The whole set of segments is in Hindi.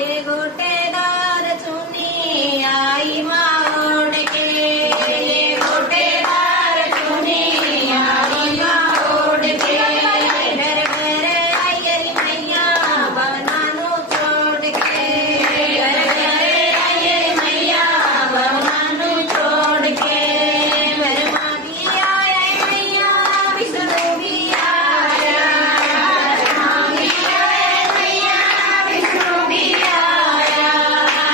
ये गोटेदार चुनी आई माओड़ के, ये गोटेदार चुनी आई माओड़ के, घर घर आई गई मैया बनानू छोड़ के, घर घर आई गई मैया बनानू छोड़ के, ब्रह्मा भी आया मैया विष्णु भी आया, ब्रह्मा भी आया मैया विष्णु भी आया,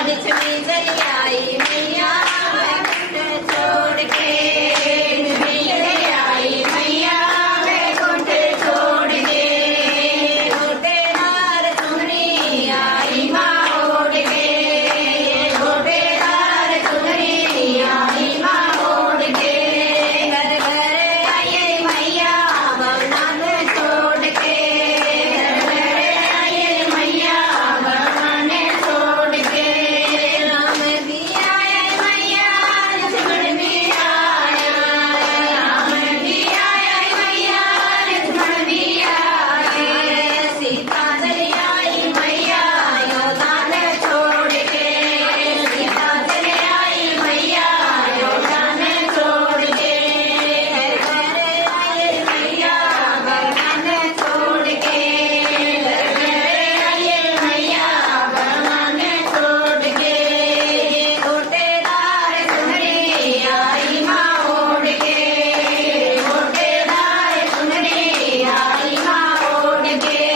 लक्ष्मी चली आई मैया वैकुंठ छोड़ के, लक्ष्मी चली आई मैया वैकुंठ छोड़ के, गोटेदार चुनरी आई माँ ओढ़ के, गोटेदार चुनरी आई माँ ओढ़ के, घर घर आई मैया भगवान छोड़ के, घर घर आई मैया भगवान छोड़ के, राम भी आए मैया लक्ष्मण भी आया, राम भी आए मैया लक्ष्मण भी आए, सीता चली आई मैया योदान छोड़ के, सीता चली आई मैया योदान छोड़ के, घर घर आई मैया भगवान छोड़ के, घर घर आई मैया भगवान छोड़ के, गोटेदार चुनरी आई माँ ओढ़ के, गोटेदार चुनरी आई माँ ओढ़ के,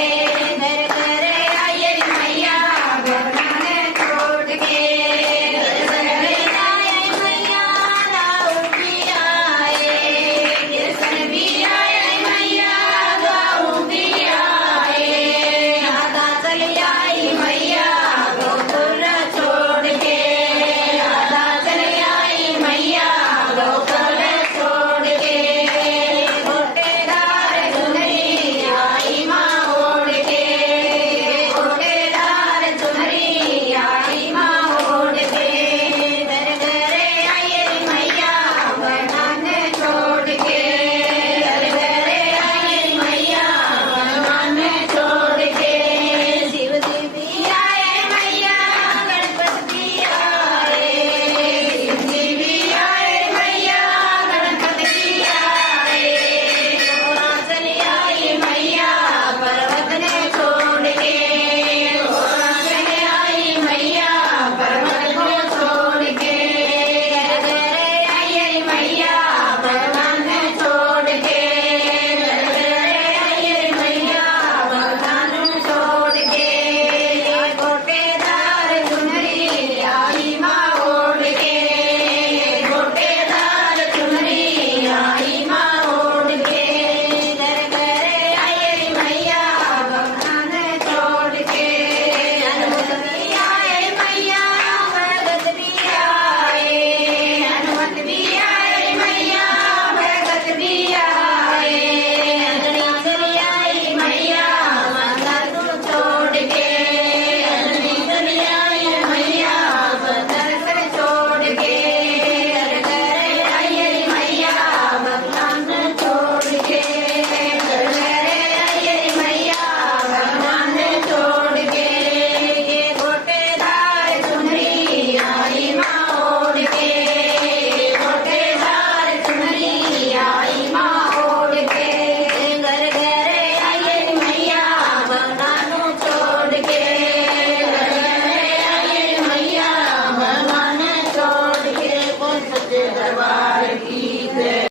घर घर आई मैया भगवान छोड़ के, घर घर आई मैया राउर भी आए, कृष्ण भी आए मैया गाऊ भी आए, राधा चली आई मैया गोकुल छोड़ के, राधा चली आई मैया गोकुल छोड़ के, गोटेदार चुनरी आई माँ ओढ़ के, गोटेदार चुनरी आई माँ ओढ़ के, घर घर आई मैया भगवान छोड़ के, घर घर आई मैया भगवान छोड़ के, शिव जी भी आए मैया गणपति भी आए, शिव जी भी आए मैया गणपति भी आए, घोड़ा चली आई मैया पर्वत ने छोड़ के, घोड़ा चली आई मैया पर्वत को छोड़ के, घर घर आई मैया भगवान छोड़ के, घर घर आई मैया भगवान छोड़ के, गोटेदार चुनरी आई माँ ओढ़ के, गोटेदार चुनरी आई माँ ओढ़ के, घर घर आई मैया भगवान छोड़ के, हनुमत भी आए मैया भगत भी आए, हनुमत भी आए मैया भगत भी आए, अंजनी चली आई मैया मंदिर को छोड़ के, अंजनी चली आई मैया मंदिर से छोड़ के, घर घर आई मैया भगवान छोड़ के, घर घर आई मैया भगवान छोड़ के, गोटेदार चुनरी आई माँ ओढ़ के, गोटेदार चुनरी आई माँ ओढ़ के, घर घर आई मैया भगवान छोड़ के, घर घर आई मैया भगवान छोड़ के, बोल सच्चे दरबार